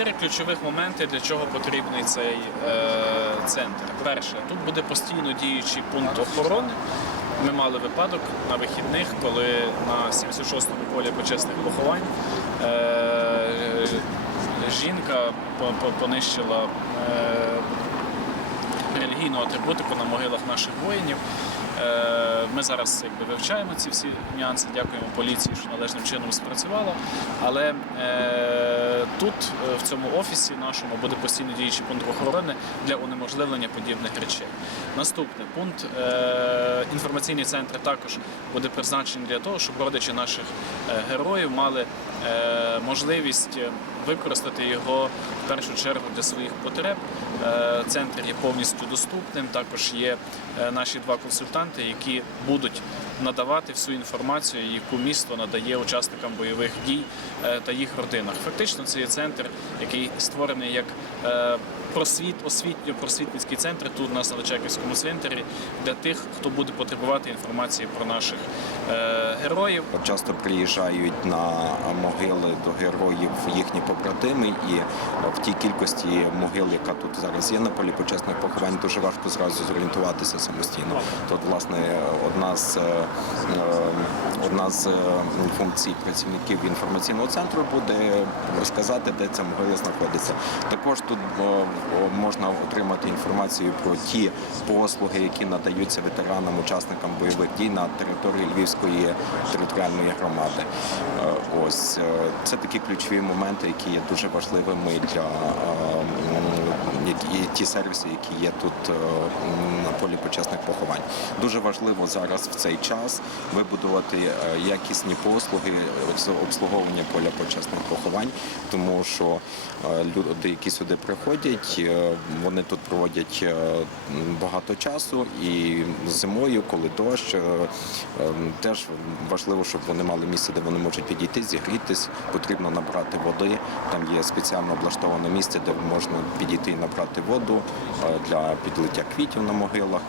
Чотири ключових моменти, для чого потрібний цей е, центр. Перше, тут буде постійно діючий пункт охорони. Ми мали випадок на вихідних, коли на 76-му полі почесних поховань. Е, жінка по- по- понищила е, релігійну атрибутику на могилах наших воїнів. Е, Ми зараз якби, вивчаємо ці всі нюанси, дякуємо поліції, що належним чином спрацювала. Але е, тут, е, в цьому офісі нашому, буде постійно діючий пункт охорони для унеможливлення подібних речей. Наступний пункт е, інформаційний центр також буде призначений для того, щоб родичі наших героїв мали можливість використати його в першу чергу для своїх потреб. Центр є повністю доступним. Також є наші два консультанти, які будуть надавати всю інформацію, яку місто надає учасникам бойових дій е, та їх родинах. Фактично, це є центр, який створений як е, просвіт, освітньо-просвітницький центр тут на Личаківському цвинтарі для тих, хто буде потребувати інформації про наших е, героїв. Часто приїжджають на могили до героїв їхні побратими, і в тій кількості могил, яка тут зараз є на полі почесних поховань, дуже важко зразу зорієнтуватися самостійно. Тут, власне, одна з е, е, одна з е, функцій працівників інформаційного центру буде розказати, де ця могила знаходиться. Також тут можна отримати інформацію про ті послуги, які надаються ветеранам, учасникам бойових дій на території Львівської територіальної громади. Ось це такі ключові моменти, які є дуже важливими для які ті сервіси, які є тут е, на полі почесних поховань. Дуже важливо зараз в цей час вибудувати е, якісні послуги з обслуговування поля почесних поховань, тому що е, люди, які сюди приходять, вони тут проводять багато часу, і зимою, коли дощ, теж важливо, щоб вони мали місце, де вони можуть підійти, зігрітись. Потрібно набрати води. Там є спеціально облаштоване місце, де можна підійти і набрати воду е, для підлиття квітів на могилах.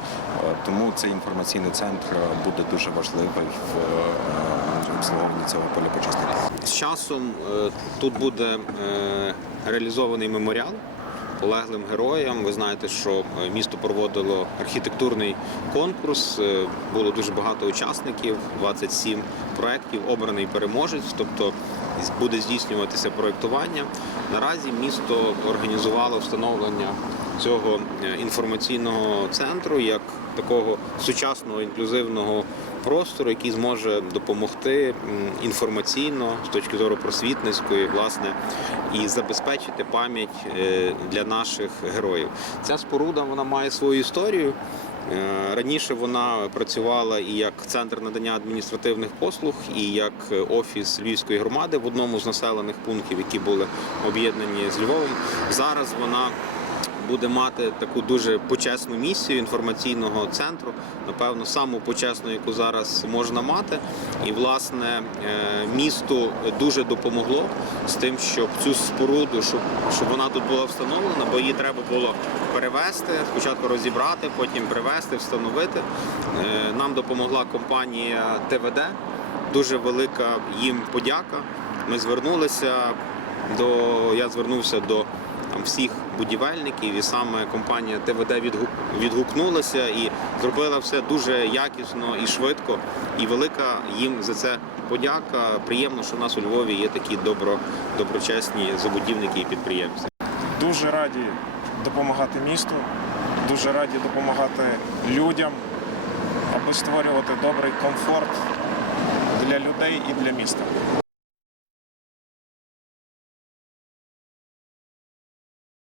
Е, Тому цей інформаційний центр е, буде дуже важливий в обслуговуванні цього поля почесних. З часом тут буде реалізований меморіал полеглим героям. Ви знаєте, що місто проводило архітектурний конкурс. Було дуже багато учасників, 27 проєктів, обраний переможець, тобто буде здійснюватися проєктування. Наразі місто організувало встановлення цього е, інформаційного центру як такого сучасного інклюзивного простору, який зможе допомогти інформаційно з точки зору просвітницької, власне, і забезпечити пам'ять е, для наших героїв. Ця споруда вона має свою історію. Е, Раніше вона працювала і як центр надання адміністративних послуг, і як офіс Львівської громади в одному з населених пунктів, які були об'єднані з Львовом. Зараз вона буде мати таку дуже почесну місію інформаційного центру, напевно, саму почесну, яку зараз можна мати. І власне е, місту дуже допомогло з тим, щоб цю споруду, щоб, щоб вона тут була встановлена, бо її треба було перевезти, спочатку розібрати, потім привезти, встановити. Е, Нам допомогла компанія ТВД. Дуже велика їм подяка. Ми звернулися до я звернувся до всіх будівельників, і саме компанія ТВД відгукнулася і зробила все дуже якісно і швидко. І велика їм за це подяка. Приємно, що в нас у Львові є такі добро, доброчесні забудівники і підприємці. Дуже раді допомагати місту, дуже раді допомагати людям, аби створювати добрий комфорт для людей і для міста.